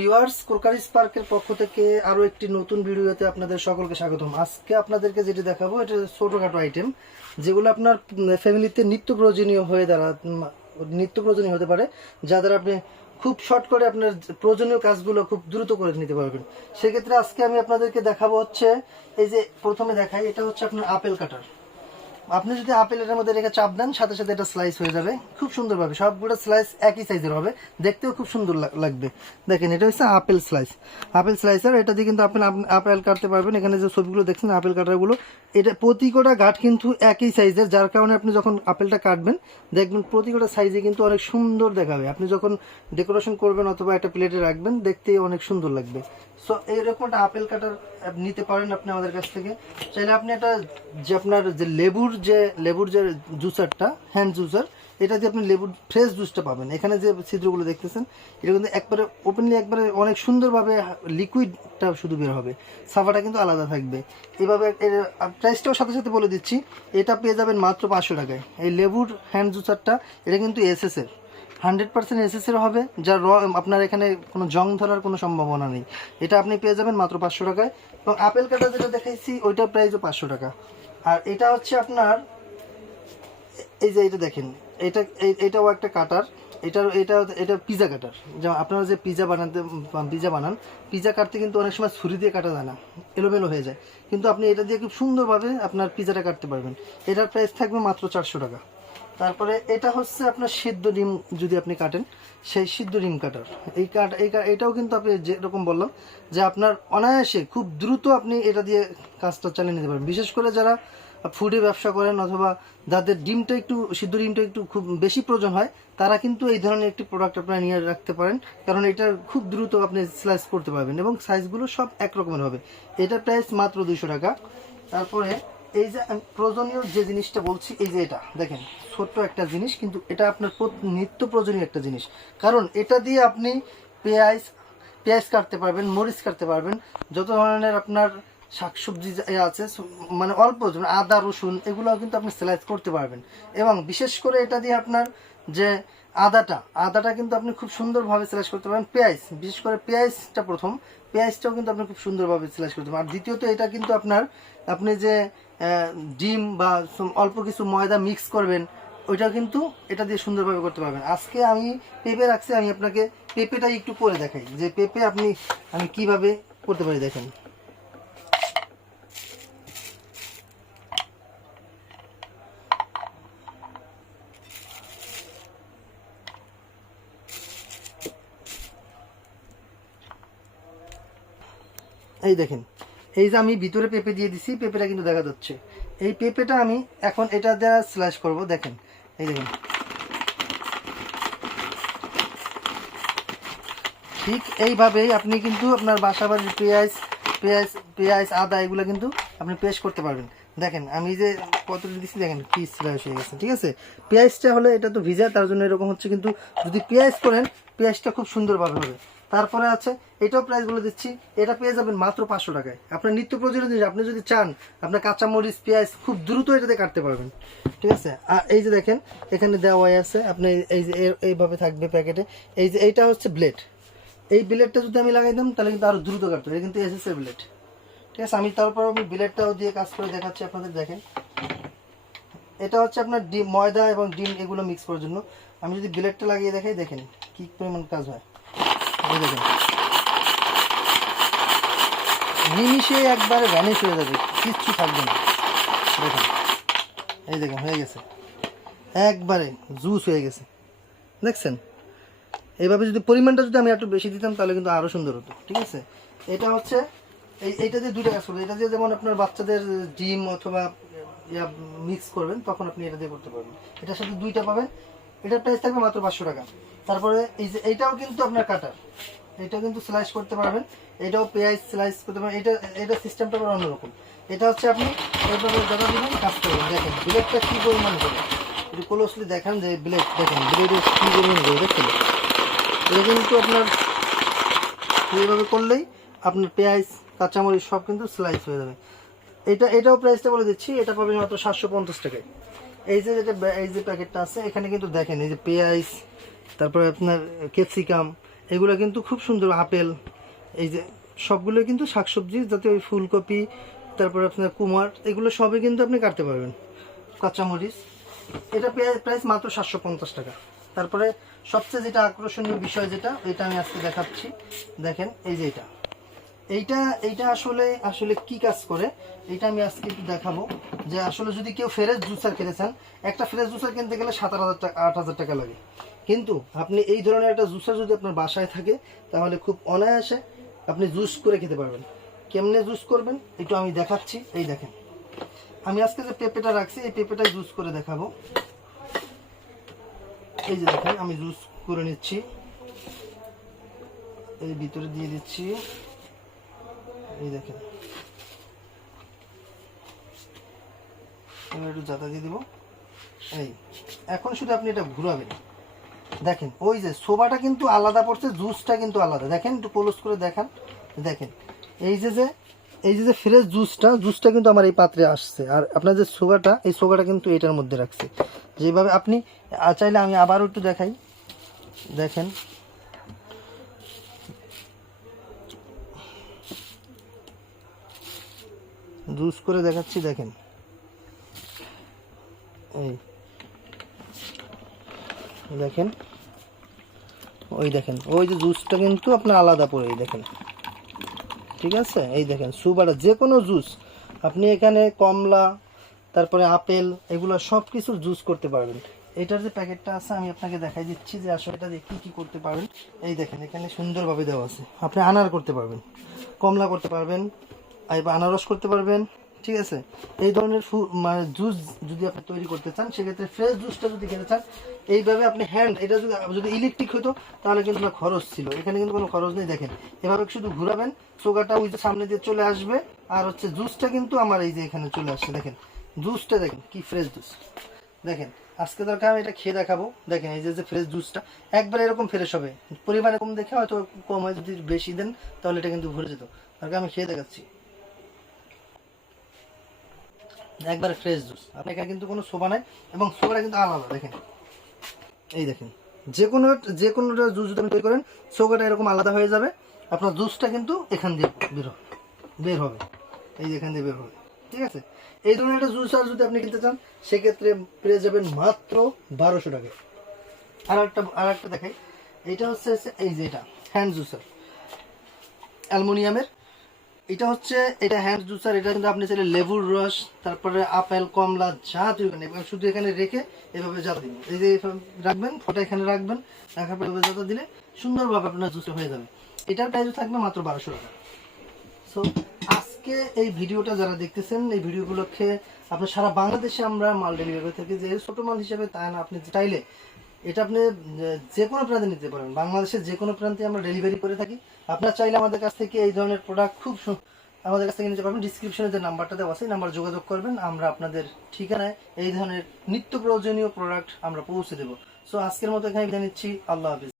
Viewers পার্কের পক্ষ থেকে আরও একটি নতুন ভিডিওতে আপনাদের সকলকে স্বাগতম। আজকে আপনাদেরকে দেখাবো, এটা ছোটখাটো আইটেম যেগুলো আপনার ফ্যামিলিতে নিত্য প্রয়োজনীয় হয়ে নিত্য প্রয়োজনীয় হতে পারে আপনি খুব শর্ট করে আপনার প্রয়োজনীয় কাজগুলো খুব দ্রুত করে নিতে পারবেন। সেক্ষেত্রে আজকে আমি আপনাদেরকে দেখাবো হচ্ছে, এই যে প্রথমে দেখাই, এটা হচ্ছে আপনার আপেল কাটার। আপনি যদি আপেল এটার মধ্যে রেখে চাপ দেন, সাথে সাথে এটা স্লাইস হয়ে যাবে। খুব সুন্দরভাবে, সবগুলো স্লাইস একই সাইজের হবে। দেখতেও খুব সুন্দর লাগ- লাগবে। দেখেন, এটা হচ্ছে আপেল স্লাইস আপেল স্লাইসার এটা দিয়ে কিন্তু আপনি আপেল কাটতে পারবেন। এখানে যে ছবিগুলো দেখছেন, আপেল কাটারগুলো, এটা প্রতি কটা গাঠ কিন্তু একই সাইজের যার কারণে আপনি যখন আপেলটা কাটবেন, দেখবেন প্রতি কটা সাইজে কিন্তু অনেক সুন্দর দেখাবে। আপনি যখন ডেকোরেশন করবেন অথবা একটা প্লেটে রাখবেন দেখতে অনেক সুন্দর লাগবে। সো এইরকম একটা আপেল কাটার নিতে পারেন আপনি আমাদের কাছ থেকে। চাইলে আপনি একটা যে আপনার যে লেবুর যে লেবুর যে জুসারটা হ্যান্ড জুসার এটা দিয়ে আপনি লেবুর ফ্রেশ জুসটা পাবেন। এখানে যে ছিদ্রগুলো দেখতেছেন, এটা কিন্তু একবারে ওপেনলি একবারে অনেক সুন্দরভাবে লিকুইডটা শুধু বের হবে। সাফাটা কিন্তু আলাদা থাকবে। এভাবে প্রাইসটাও সাথে সাথে বলে দিচ্ছি। এটা পেয়ে যাবেন মাত্র পাঁচশো টাকায়। এই লেবুর হ্যান্ড জুসারটা এটা কিন্তু এসএসের হান্ড্রেড পার্সেন্ট এসএসের হবে যার র, আপনার এখানে কোনো জং ধরার কোনো সম্ভাবনা নেই। এটা আপনি পেয়ে যাবেন মাত্র পাঁচশো টাকায়। এবং আপেল কাটা যেটা দেখাইছি, ওইটার প্রাইসও পাঁচশো টাকা। আর এটা হচ্ছে আপনার, এই যে এটা দেখেন, এটা এটাও একটা কাটার। এটার, এটা এটা পিজা কাটার যেমন আপনারা যে পিজা বানাতে পিজা বানান পিজা কাটতে কিন্তু অনেক সময় ছুরি দিয়ে কাটা যায় না। এলোমেলো হয়ে যায়। কিন্তু আপনি এটা দিয়ে খুব সুন্দরভাবে আপনার পিজাটা কাটতে পারবেন। এটার প্রাইস থাকবে মাত্র চারশো টাকা। তারপরে এটা হচ্ছে আপনার সিদ্ধ ডিম যদি আপনি কাটেন, সেই সিদ্ধ ডিম কাটার। এই কাট এই এটাও কিন্তু আপনি যেরকম বললাম, যে আপনার অনায়াসে খুব দ্রুত আপনি এটা দিয়ে কাজটা চালিয়ে নিতে পারেন বিশেষ করে যারা ফুডে ব্যবসা করেন অথবা যাদের ডিমটা একটু, সিদ্ধ ডিমটা একটু খুব বেশি প্রয়োজন হয়, তারা কিন্তু এই ধরনের একটি প্রোডাক্ট আপনারা নিয়ে রাখতে পারেন, কারণ এটা খুব দ্রুত আপনি স্লাইস করতে পারবেন এবং সাইজগুলো সব এক রকমের হবে। এটার প্রাইস মাত্র দুইশো টাকা। তারপরে এই যে প্রয়োজনীয় যে জিনিসটা বলছি, এই যে এটা, দেখেন, ছোট্ট একটা জিনিস, কিন্তু এটা আপনার নিত্য প্রয়োজনীয় একটা জিনিস। কারণ এটা দিয়ে আপনি পেঁয়াজ পেঁয়াজ কাটতে পারবেন, মরিচ কাটতে পারবেন, যত ধরনের আপনার শাকসবজি আছে মানে অল্প আদা, রসুন এগুলো কিন্তু আপনি স্লাইস করতে পারবেন। এবং বিশেষ করে এটা দিয়ে আপনার যে আদাটা আদাটা কিন্তু আপনি খুব সুন্দরভাবে স্লাইস করতে পারেন পেঁয়াজ, বিশেষ করে পেঁয়াজটা প্রথম, পেঁয়াজটাও কিন্তু আপনি খুব সুন্দরভাবে স্লাইস করতে পারেন আর দ্বিতীয়ত, এটা কিন্তু আপনার, আপনি যে ডিম বা অল্প কিছু ময়দা মিক্স করবেন, ওইটা কিন্তু এটা দিয়ে সুন্দরভাবে করতে পারবেন। আজকে আমি পেঁপে রাখছি, আমি আপনাকে পেঁপেটাই একটু করে দেখাই। যে পেঁপে আপনি, আমি কীভাবে করতে পারি দেখেন। এই দেখেন এই যে আমি ভিতরে পেঁপে দিয়ে দিছি, পেঁপেটা কিন্তু দেখা যাচ্ছে। এই পেঁপেটা আমি এখন এটা দ্বারা স্ল্যাশ করব, দেখেন। এই দেখেন। ঠিক এইভাবেই আপনি কিন্তু আপনার বাসা বাড়ির পেঁয়াজ পেঁয়াজ পেঁয়াজ, আদা, এগুলো কিন্তু আপনি পেস্ট করতে পারবেন। দেখেন, আমি যে কতটা দিচ্ছি দেখেন, কি স্ল্যাশ হয়ে গেছে, ঠিক আছে? পেঁয়াজটা হলে এটা তো ভিজা তার জন্য এরকম হচ্ছে, কিন্তু যদি পেঁয়াজ করেন, পেঁয়াজটা খুব সুন্দরভাবে হবে। তারপরে আছে, এটাও প্রাইস বলে দিচ্ছি, এটা পেয়ে যাবেন মাত্র পাঁচশো টাকায়। আপনার নিত্য প্রয়োজনীয় জিনিস, আপনি যদি চান, আপনার কাঁচামরিচ, পেঁয়াজ খুব দ্রুত এটাতে কাটতে পারবেন। ঠিক আছে? আর এই যে দেখেন, এখানে দেওয়াই আছে, আপনি এই যে এইভাবে থাকবে প্যাকেটে। এই যে, এইটা হচ্ছে ব্লেড এই ব্লেডটা যদি আমি লাগাই দিতাম তাহলে কিন্তু আরও দ্রুত কাটতে হবে। কিন্তু এসএসএর ব্লেড ঠিক আছে? আমি তারপর আমি ব্লেডটাও দিয়ে কাজ করে দেখাচ্ছি আপনাদের, দেখেন। এটা হচ্ছে আপনার ডিম, ময়দা এবং ডিম এগুলো মিক্স করার জন্য। আমি যদি ব্লেডটা লাগিয়ে দেখাই, দেখেন কি পরিমাণ কাজ হয়। দেখেন নিমিশে একবারে ভ্যানিশ হয়ে যাবে, কিচ্ছু থাকবে না। দেখেন, এই দেখেন, হয়ে গেছে। একবারে জুস হয়ে গেছে। দেখছেন? এইভাবে যদি পরিমাণটা যদি আমি একটু বেশি দিতাম, তাহলে কিন্তু আরও সুন্দর হতো। ঠিক আছে? এটা হচ্ছে, এই এইটা দিয়ে দুইটা কাজ করবে এটা দিয়ে যেমন আপনার বাচ্চাদের ডিম অথবা ইয়া মিক্স করবেন, তখন আপনি এটা দিয়ে করতে পারবেন। এটার সাথে দুইটা পাবেন। এটার প্রাইস থাকবে মাত্র পাঁচশো টাকা। তারপরে এই যে এইটাও কিন্তু আপনার কাটার এটা কিন্তু স্লাইস করতে পারবেন। এটাও পেঁয়াজ স্লাইস করতে পারবেন। এটা এটা সিস্টেমটা আবার অন্যরকম। এটা হচ্ছে আপনি এইভাবে দাদা দিবেন কাজ করবেন। দেখেন ব্লেডটা কী পরিমাণ করে? একটু ক্লোজলি দেখান যে ব্লেড দেখেন ব্লেডের কী পরিমাণ করে, দেখছেন? এটা কিন্তু আপনার এইভাবে করলেই আপনার পেঁয়াজ, কাঁচামরিচ সব কিন্তু স্লাইস হয়ে যাবে। এটা, এটাও প্রাইসটা বলে দিচ্ছি। এটা পাবেন মাত্র সাতশো পঞ্চাশ টাকায়। এই যে যেটা এই যে প্যাকেটটা আছে, এখানে কিন্তু দেখেন, এই যে পেঁয়াজ, তারপরে আপনার ক্যাপসিকাম, এগুলো কিন্তু খুব সুন্দর আপেল, এই যে সবগুলো কিন্তু শাকসবজি যাতে ওই ফুলকপি, তারপরে আপনার কুমার এগুলো সবই কিন্তু আপনি কাটতে পারবেন। কাঁচামরিচ, এটা প্রাইস মাত্র সাতশো পঞ্চাশ টাকা। তারপরে সবচেয়ে যেটা আকর্ষণীয় বিষয় যেটা, এটা আমি আজকে দেখাচ্ছি। দেখেন, এই যে এটা। এইটা এইটা আসলে আসলে কি কাজ করে? এটা আমি আজকে একটু দেখাবো যে আসলে যদি কেউ ফ্রেশ জুসার খেতে চান, একটা ফ্রেশ জুসার কিনতে গেলে সাত হাজার টাকা, আট হাজার টাকা লাগে। কিন্তু আপনি এই ধরনের একটা জুসার যদি আপনার বাসায় থাকে, তাহলে খুব অনায়াসে আপনি জুস করে খেতে পারবেন। কেমনে জুস করবেন? একটু আমি দেখাচ্ছি। এই দেখেন। আমি আজকে যে পেঁপেটা রাখছি, এই পেঁপেটাই জুস করে দেখাবো। এই যে দেখেন, আমি জুস করে নিচ্ছি। এই ভিতরে দিয়ে দিচ্ছি। এই দেখেন। এবার একটু জাতা দিয়ে দিব। এই, এখন শুধু আপনি এটা ঘুরাবেন। দেখেন, ওই যে সোবাটা কিন্তু আলাদা পড়ছে, জুসটা কিন্তু আলাদা। দেখেন, একটু ক্লোজ করে দেখান। দেখেন, এই যে যে, এই যে ফ্রেশ জুসটা জুসটা কিন্তু আমার এই পাত্রে আসছে। আর আপনার যে সোগাটা এই সোগাটা কিন্তু এটার মধ্যে রাখছে। যেভাবে আপনি চাইলে আমি আবারও একটু দেখাই। দেখেন জুস করে দেখাচ্ছি, দেখেন। এই। দেখেন। ওই দেখেন, ওই যে জুসটা কিন্তু আপনার আলাদা পড়ে দেখেন। ঠিক আছে? এই দেখেন সুবাটা যে কোনো জুস, আপনি এখানে কমলা, তারপরে আপেল, এগুলো সব কিছুর জুস করতে পারবেন। এটার যে প্যাকেটটা আছে, আমি আপনাকে দেখাই দিচ্ছি যে আসলে এটা দিয়ে কী কী করতে পারবেন। এই দেখেন, এখানে সুন্দরভাবে দেওয়া আছে। আপনি আনার করতে পারবেন, কমলা করতে পারবেন বা আনারস করতে পারবেন, ঠিক আছে? এই ধরনের মানে জুস যদি আপনি তৈরি করতে চান, সেক্ষেত্রে ফ্রেশ জুসটা যদি খেতে চান, এইভাবে আপনি হ্যান্ড এটা যদি যদি ইলেকট্রিক হতো, তাহলে কিন্তু না খরচ ছিল। এখানে কিন্তু কোনো খরচ নেই, দেখেন। এভাবে শুধু ঘুরাবেন সুগারটা ওই যে সামনে দিয়ে চলে আসবে, আর হচ্ছে জুসটা কিন্তু আমার এই যে এখানে চলে আসছে, দেখেন। জুসটা দেখেন, কি ফ্রেশ জুস দেখেন, আজকে দরকার আমি এটা খেয়ে দেখাবো। দেখেন, এই যে যে ফ্রেশ জুসটা একবার এরকম ফ্রেশ হবে। পরিমাণে কম দেখে হয়তো কম হয়, যদি বেশি দেন, তাহলে এটা কিন্তু ভরে যেত। দরকার আমি খেয়ে দেখাচ্ছি। একবার ফ্রেশ জুস আপনার এখানে কিন্তু কোনো শোভা নাই এবং শোভাটা কিন্তু আলাদা, দেখেন। এই দেখেন, যে কোনো যে কোনো জুস যদি আপনি তৈরি করেন শোভাটা এরকম আলাদা হয়ে যাবে। আপনার জুসটা কিন্তু এখান দিয়ে বের হবে বের হবে। এই এখান দিয়ে বের হবে। ঠিক আছে? এই ধরনের একটা জুস আর যদি আপনি কিনতে চান, সেক্ষেত্রে পেয়ে যাবেন মাত্র বারোশো টাকা আর একটা আর একটা দেখাই। এইটা হচ্ছে এই যে এটা হ্যান্ড জুসার অ্যালমোনিয়ামের এটা হচ্ছে, এটা হ্যান্ড জুসার এটা কিন্তু আপনি চাইলে লেবুর রস, তারপরে আপেল, কমলা, যা করেন এবার শুধু এখানে রেখে এভাবে জাতা দিবেন এই যে রাখবেন, ফোটা এখানে রাখবেন, রাখার পর জাতা দিলে সুন্দরভাবে আপনার জুসটা হয়ে যাবে। এটার প্রাইস থাকবে মাত্র বারোশো টাকা। সো আজকে এই ভিডিওটা যারা দেখতেছেন, এই ভিডিওগুলোকে আপনার সারা বাংলাদেশে আমরা মাল ডেলিভারি করে থাকি যে ছোট মাল হিসেবে তা না, আপনি চাইলে এটা আপনি যে কোনো প্রান্তে নিতে পারেন। বাংলাদেশের যে কোনো প্রান্তে আমরা ডেলিভারি করে থাকি। আপনার চাইলে আমাদের কাছ থেকে এই ধরনের প্রোডাক্ট খুব আমাদের কাছ থেকে নিতে পারবেন। ডিসক্রিপশনে যে নাম্বারটা দেওয়া আছে নাম্বার যোগাযোগ করবেন। আমরা আপনাদের ঠিকানায় এই ধরনের নিত্য প্রয়োজনীয় প্রোডাক্ট আমরা পৌঁছে দেবো। সো আজকের মতো এখানে নিচ্ছি। আল্লাহ হাফিজ।